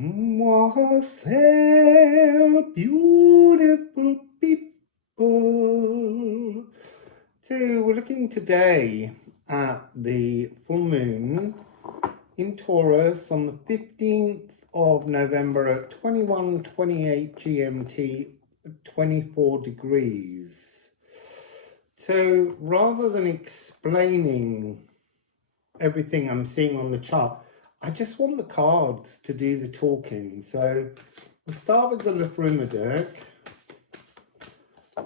Wassail, beautiful people. So we're looking today at the full moon in Taurus on the 15th of November at 21:28 GMT, 24 degrees. So rather than explaining everything I'm seeing on the chart, I just want the cards to do the talking. So we'll start with the Liffruma deck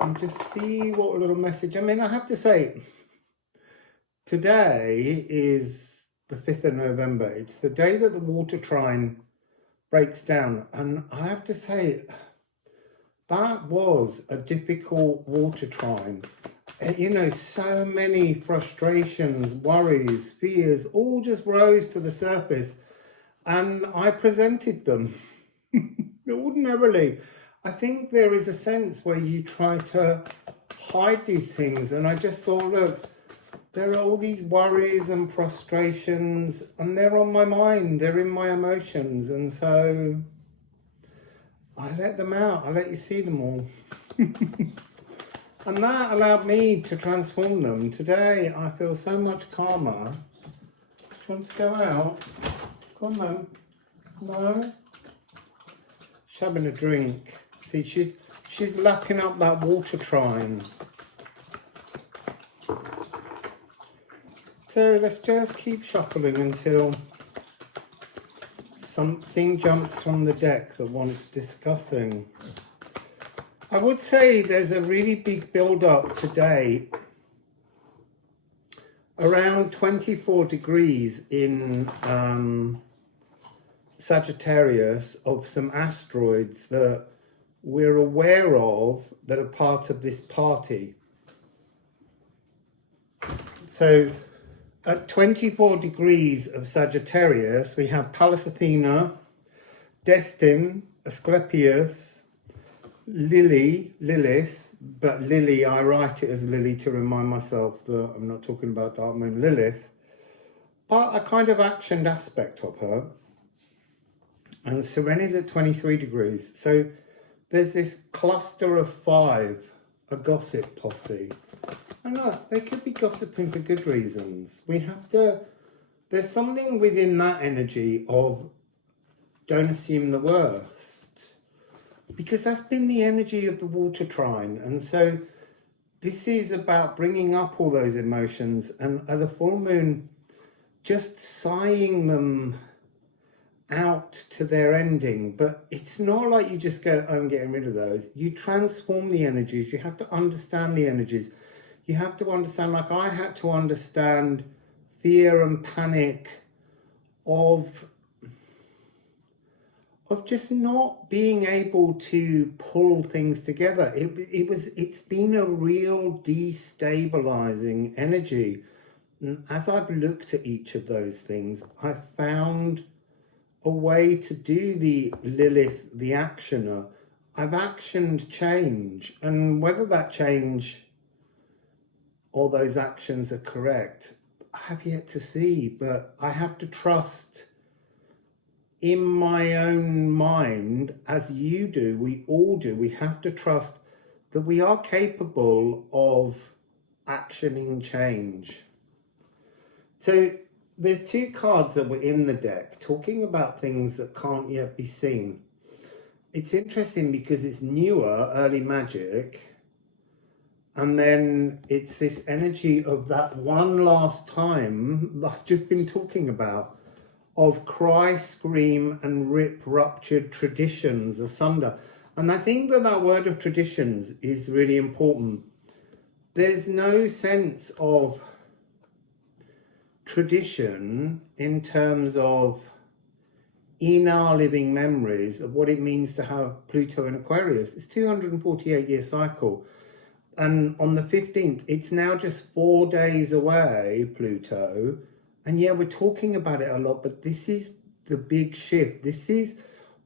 and just see what a little message. I mean, I have to say, today is the 5th of November. It's the day that the water trine breaks down. And I have to say, that was a difficult water trine. You know, so many frustrations, worries, fears, all just rose to the surface, and I presented them. Ordinarily, I think there is a sense where you try to hide these things, and I just thought, look, there are all these worries and frustrations, and they're on my mind, they're in my emotions, and so I let them out, I let you see them all. And that allowed me to transform them. Today, I feel so much calmer. Do you want to go out? Go on then. No? She's having a drink. See, she's lapping up that water trine. So let's just keep shuffling until something jumps from the deck that wants discussing. I would say there's a really big build-up today, around 24 degrees in Sagittarius, of some asteroids that we're aware of that are part of this party. So at 24 degrees of Sagittarius, we have Pallas Athena, Destin, Asclepius, Lilith, but Lily, I write it as Lily to remind myself that I'm not talking about Dark Moon Lilith, but a kind of actioned aspect of her. And Serene's at 23 degrees. So there's this cluster of 5, a gossip posse. And look, they could be gossiping for good reasons. There's something within that energy of don't assume the worst. Because that's been the energy of the water trine. And so this is about bringing up all those emotions, and at the full moon, just sighing them out to their ending. But it's not like you just go, oh, I'm getting rid of those. You transform the energies. You have to understand the energies. You have to understand, like I had to understand fear and panic of just not being able to pull things together. It's been a real destabilizing energy. And as I've looked at each of those things, I found a way to do the Lilith, the actioner. I've actioned change, and whether that change or those actions are correct, I have yet to see, but I have to trust in my own mind, as you do, we all do. We have to trust that we are capable of actioning change. So there's 2 cards that were in the deck talking about things that can't yet be seen. It's interesting because it's newer, early magic, and then it's this energy of that one last time that I've just been talking about, of cry, scream, and rip ruptured traditions asunder. And I think that word of traditions is really important. There's no sense of tradition in terms of in our living memories of what it means to have Pluto in Aquarius. It's 248-year cycle. And on the 15th, it's now just 4 days away, Pluto. And yeah, we're talking about it a lot, but this is the big shift. This is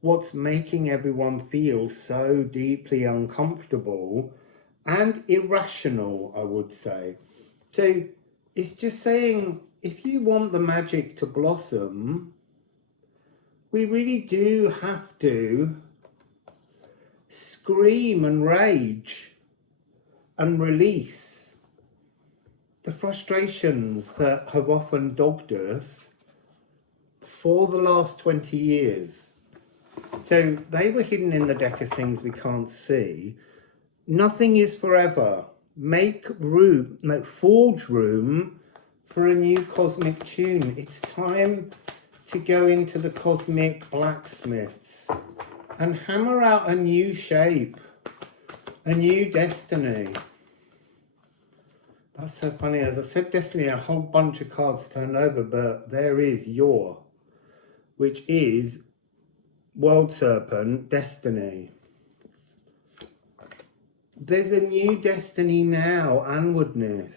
what's making everyone feel so deeply uncomfortable and irrational, I would say. So it's just saying, if you want the magic to blossom, we really do have to scream and rage and release the frustrations that have often dogged us for the last 20 years. So they were hidden in the deck as things we can't see. Nothing is forever. Make room, no, forge room for a new cosmic tune. It's time to go into the cosmic blacksmiths and hammer out a new shape, a new destiny. That's so funny. As I said destiny, a whole bunch of cards turned over, but there is your, which is World Serpent, destiny. There's a new destiny now, onwardness.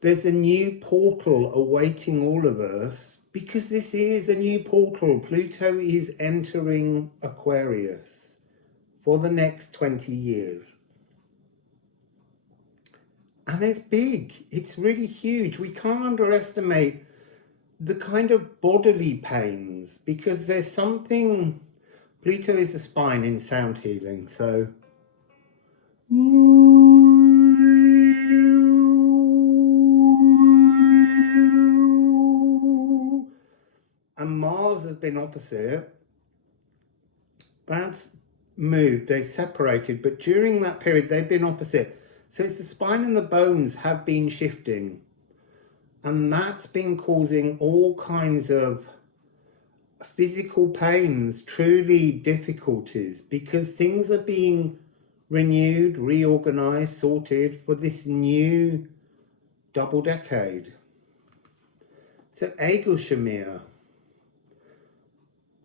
There's a new portal awaiting all of us, because this is a new portal. Pluto is entering Aquarius for the next 20 years. And it's big. It's really huge. We can't underestimate the kind of bodily pains, because there's something. Pluto is the spine in sound healing, so and Mars has been opposite. That's moved, they separated, but during that period they've been opposite. So it's the spine and the bones have been shifting, and that's been causing all kinds of physical pains, truly difficulties, because things are being renewed, reorganized, sorted for this new double decade. So Ego Shamir,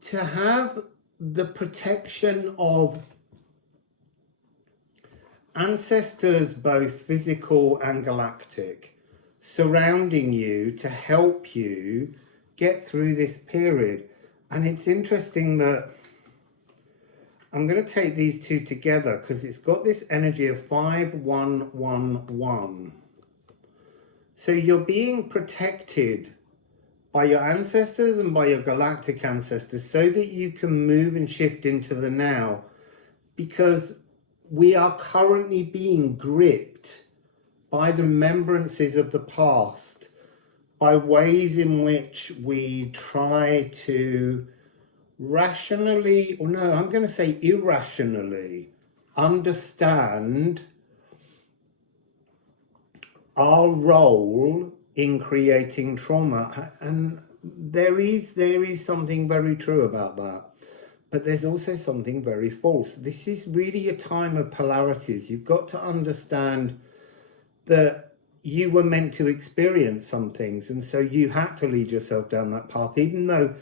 to have the protection of ancestors, both physical and galactic, surrounding you to help you get through this period. And it's interesting that I'm going to take these two together, because it's got this energy of 5111. So you're being protected by your ancestors and by your galactic ancestors, so that you can move and shift into the now, because we are currently being gripped by the remembrances of the past, by ways in which we try to rationally, or no, I'm going to say irrationally, understand our role in creating trauma. And there is something very true about that, but there's also something very false. This is really a time of polarities. You've got to understand that you were meant to experience some things, and so you had to lead yourself down that path, even though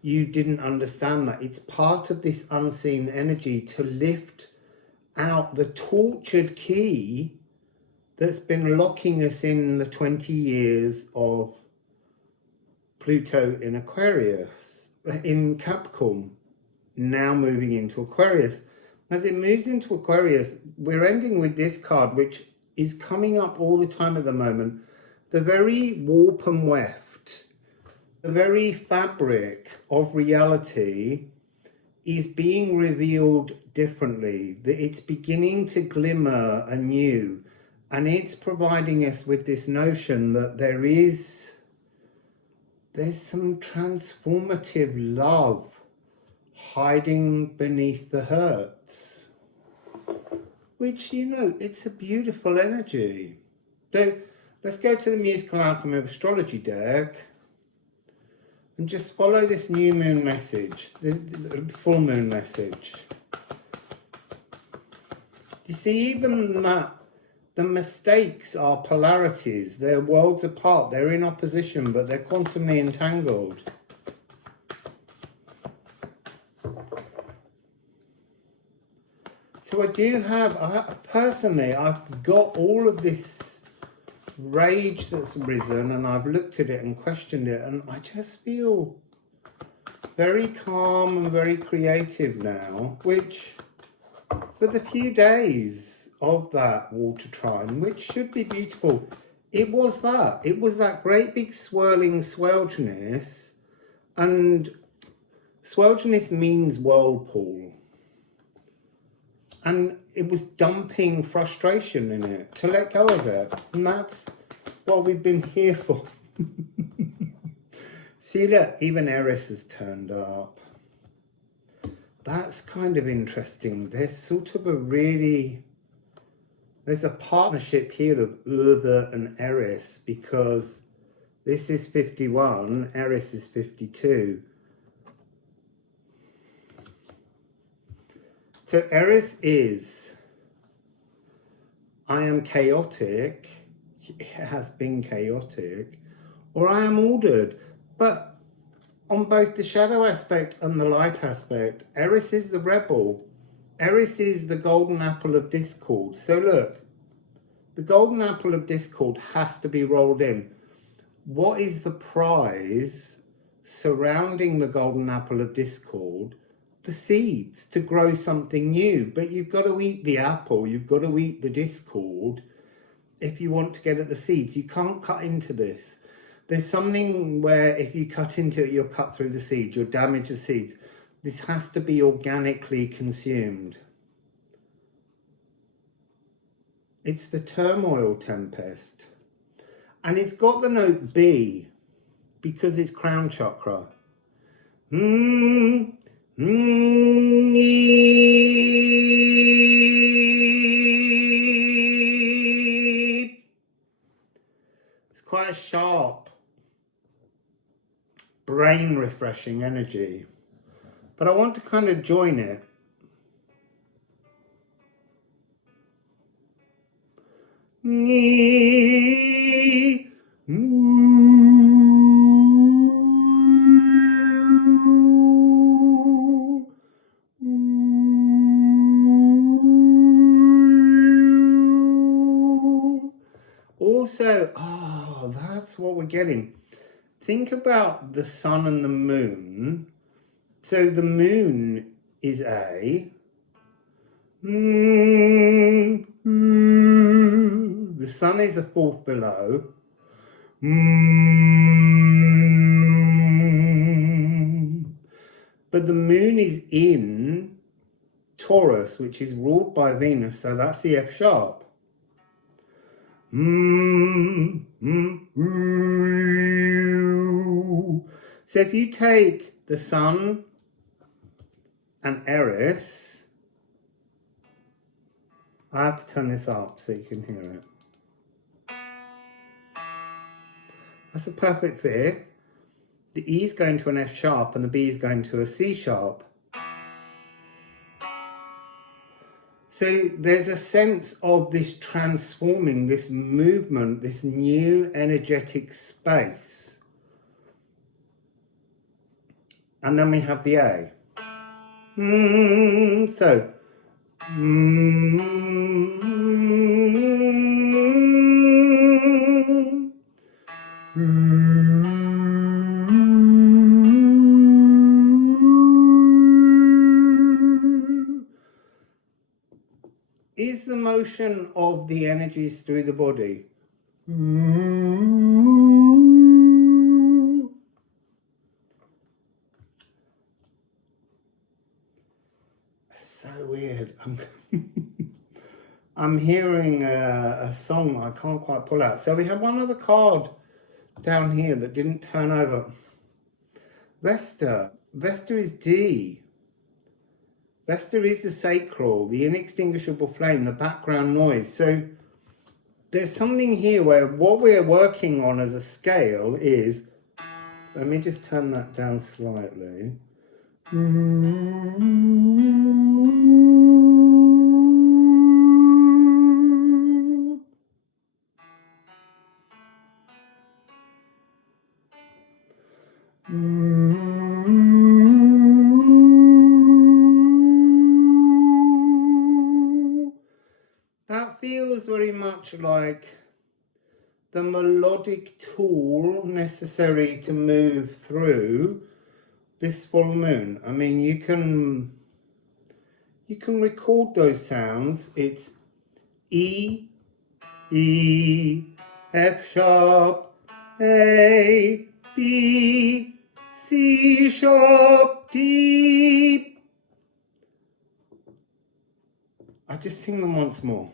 you didn't understand that. It's part of this unseen energy to lift out the tortured key that's been locking us in the 20 years of Pluto in Aquarius, in Capricorn, now moving into Aquarius. As it moves into Aquarius, we're ending with this card, which is coming up all the time at the moment. The very warp and weft, the very fabric of reality is being revealed differently. It's beginning to glimmer anew, and it's providing us with this notion that there's some transformative love hiding beneath the hurts, which, you know, it's a beautiful energy. So let's go to the musical Alchemy of Astrology deck and just follow this new moon message, the full moon message. You see, even that, the mistakes are polarities. They're worlds apart. They're in opposition, but they're quantumly entangled. So I do have, personally, I've got all of this rage that's risen, and I've looked at it and questioned it, and I just feel very calm and very creative now, which for the few days of that water trine, which should be beautiful, it was that great big swirling swelginess, And swelginess means whirlpool. And it was dumping frustration in it, to let go of it. And that's what we've been here for. See that even Eris has turned up. That's kind of interesting. There's sort of there's a partnership here of Ædan and Eris, because this is 51, Eris is 52. So Eris is, I am chaotic, it has been chaotic, or I am ordered. But on both the shadow aspect and the light aspect, Eris is the rebel. Eris is the golden apple of discord. So look, the golden apple of discord has to be rolled in. What is the prize surrounding the golden apple of discord? The seeds to grow something new. But you've got to eat the apple, you've got to eat the discord if you want to get at the seeds. You can't cut into this. There's something where if you cut into it, you'll cut through the seeds, you'll damage the seeds. This has to be organically consumed. It's the turmoil tempest. And it's got the note B because it's crown chakra. It's quite a sharp, brain refreshing energy. But I want to kind of join it. Also, that's what we're getting. Think about the sun and the moon. So the moon is A. The sun is a fourth below. But the moon is in Taurus, which is ruled by Venus, so that's the F sharp. So if you take the sun and Eris, I have to turn this up so you can hear it. That's a perfect fit. The E is going to an F sharp and the B is going to a C sharp. So there's a sense of this transforming, this movement, this new energetic space. And then we have the A. So. Is the motion of the energies through the body. So weird. I'm hearing a song I can't quite pull out. So we have one other card down here that didn't turn over. Vesta. Vesta is D. Vesta is the sacral, the inextinguishable flame, the background noise. So there's something here where what we're working on as a scale is, let me just turn that down slightly. That feels very much like the melodic tool necessary to move through this full moon. I mean, you can record those sounds. It's E, E, F sharp, A, B, C sharp deep. I just sing them once more.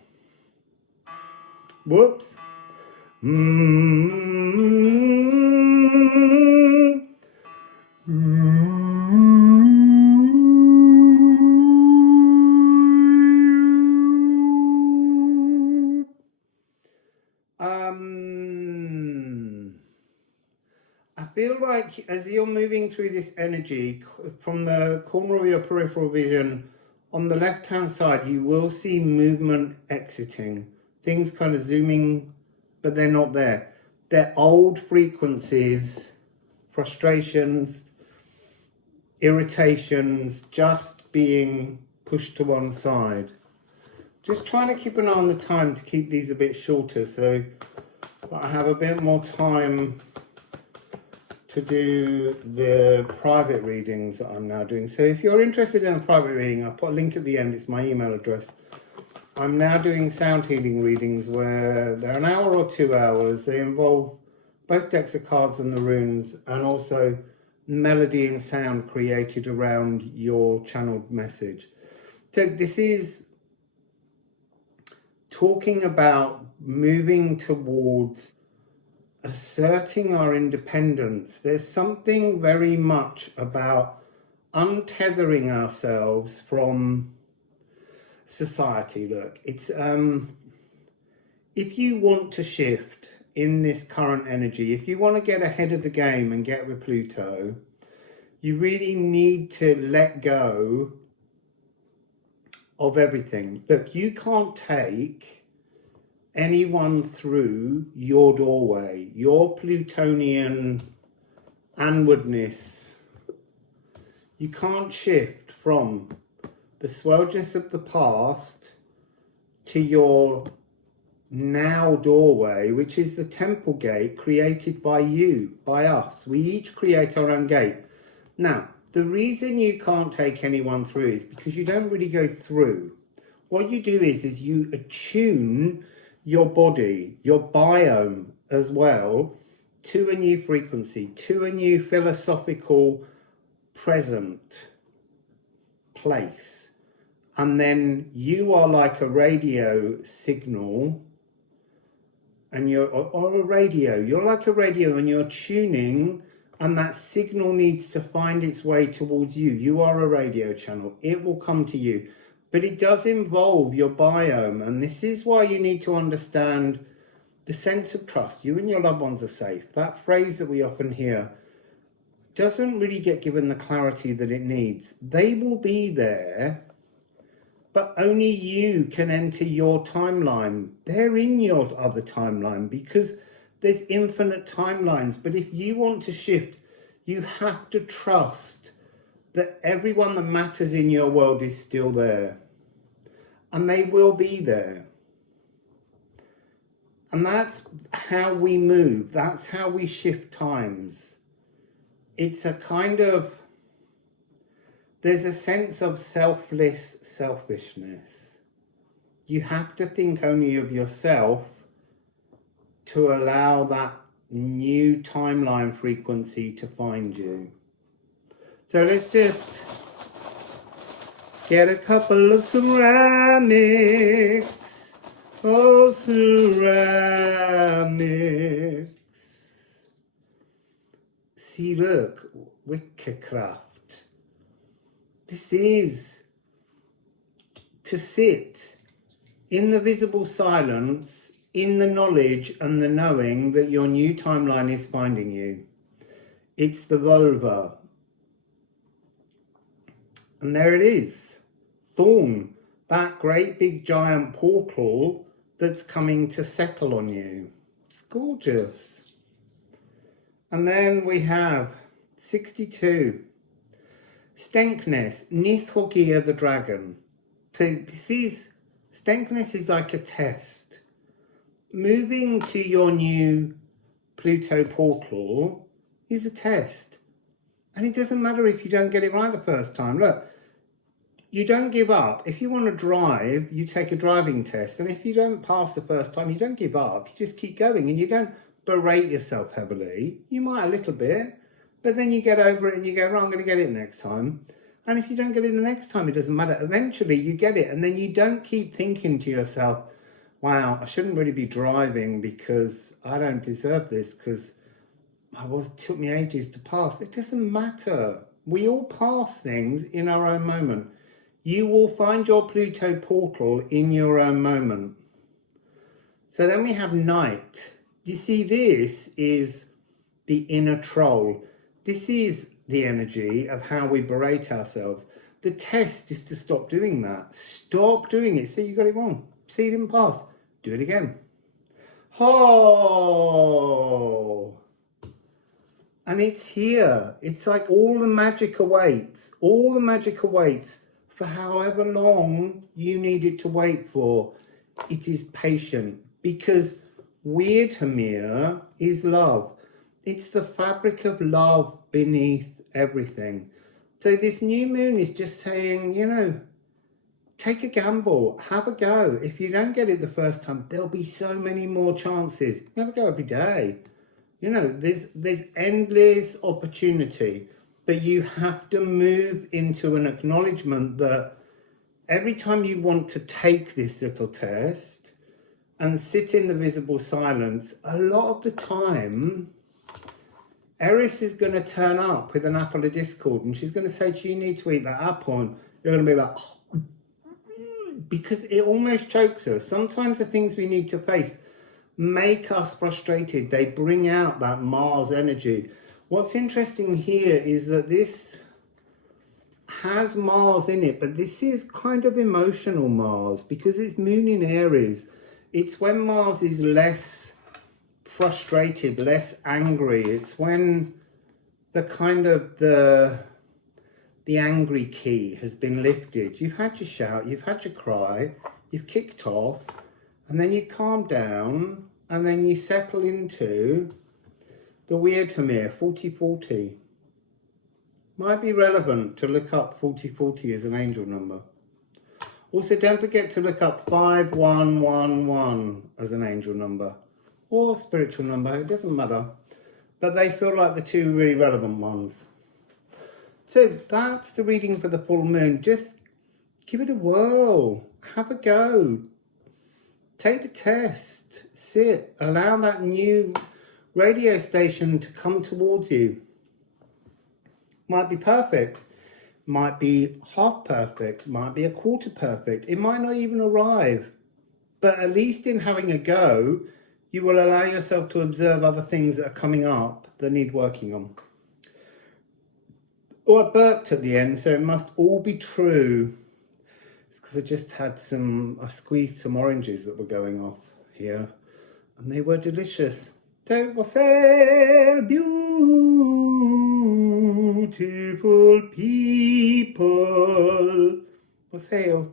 Whoops. I feel like as you're moving through this energy from the corner of your peripheral vision, on the left hand side you will see movement exiting, things kind of zooming, but they're not there. They're old frequencies, frustrations, irritations, just being pushed to one side. Just trying to keep an eye on the time to keep these a bit shorter, so I have a bit more time to do the private readings that I'm now doing. So if you're interested in a private reading, I'll put a link at the end, it's my email address. I'm now doing sound healing readings where they're an hour or 2 hours. They involve both decks of cards and the runes, and also melody and sound created around your channeled message. So this is talking about moving towards asserting our independence. There's something very much about untethering ourselves from society. Look, it's if you want to shift in this current energy, if you want to get ahead of the game and get with Pluto, you really need to let go of everything. Look, you can't take anyone through your doorway, your Plutonian inwardness. You can't shift from the swelledness of the past to your now doorway, which is the temple gate created by you, by us. We each create our own gate. Now, the reason you can't take anyone through is because you don't really go through. What you do is you attune your body, your biome as well, to a new frequency, to a new philosophical present place. And then you are like a radio signal, and you're like a radio, and you're tuning, and that signal needs to find its way towards you. You are a radio channel. It will come to you. But it does involve your biome, and this is why you need to understand the sense of trust. You and your loved ones are safe. That phrase that we often hear doesn't really get given the clarity that it needs. They will be there, but only you can enter your timeline. They're in your other timeline because there's infinite timelines. But if you want to shift, you have to trust that everyone that matters in your world is still there. And they will be there. And that's how we move. That's how we shift times. It's a kind of, there's a sense of selfless selfishness. You have to think only of yourself to allow that new timeline frequency to find you. So let's just get a couple of ceramics. Oh, ceramics. See, look, witchcraft. This is to sit in the visible silence, in the knowledge and the knowing that your new timeline is finding you. It's the vulva. And there it is. Thorn, that great big giant portal that's coming to settle on you. It's gorgeous. And then we have 62. Stenkness, Nithhogia the dragon. So this is, Stenkness is like a test. Moving to your new Pluto portal is a test. And it doesn't matter if you don't get it right the first time. Look, you don't give up. If you want to drive, you take a driving test. And if you don't pass the first time, you don't give up. You just keep going, and you don't berate yourself heavily. You might a little bit, But then you get over it and you go, right, I'm going to get it next time. And if you don't get it the next time, it doesn't matter. Eventually you get it, and then you don't keep thinking to yourself, wow, I shouldn't really be driving because I don't deserve this, because it took me ages to pass. It doesn't matter. We all pass things in our own moment. You will find your Pluto portal in your own moment. So then we have night. You see, this is the inner troll. This is the energy of how we berate ourselves. The test is to stop doing that. Stop doing it. See, you got it wrong. See, you didn't pass. Do it again. Oh! And it's here. It's like all the magic awaits. All the magic awaits for however long you need it to wait for. It is patient, because Wiedhamir is love. It's the fabric of love beneath everything. So this new moon is just saying, you know, take a gamble, have a go. If you don't get it the first time, there'll be so many more chances. You have a go every day. You know, there's endless opportunity, but you have to move into an acknowledgement that every time you want to take this little test and sit in the visible silence, a lot of the time, Eris is going to turn up with an apple of discord, and she's going to say to you, you need to eat that apple, and you're going to be like, oh, because it almost chokes us. Sometimes the things we need to face make us frustrated. They bring out that Mars energy. What's interesting here is that this has Mars in it, but this is kind of emotional Mars, because it's moon in Aries. It's when Mars is less frustrated, less angry. It's when the kind of the angry key has been lifted. You've had your shout, you've had your cry, you've kicked off, and then you calm down, and then you settle into the Wiedhamir 4040. Might be relevant to look up 4040 as an angel number. Also, don't forget to look up 5111 as an angel number, or spiritual number, it doesn't matter. But they feel like the two really relevant ones. So that's the reading for the full moon. Just give it a whirl, have a go. Take the test, sit, allow that new radio station to come towards you. Might be perfect, might be half perfect, might be a quarter perfect. It might not even arrive, but at least in having a go, you will allow yourself to observe other things that are coming up that need working on. Oh, I burped at the end, so it must all be true. It's because I just had I squeezed some oranges that were going off here, and they were delicious. So, Wassail, beautiful people. Wassail.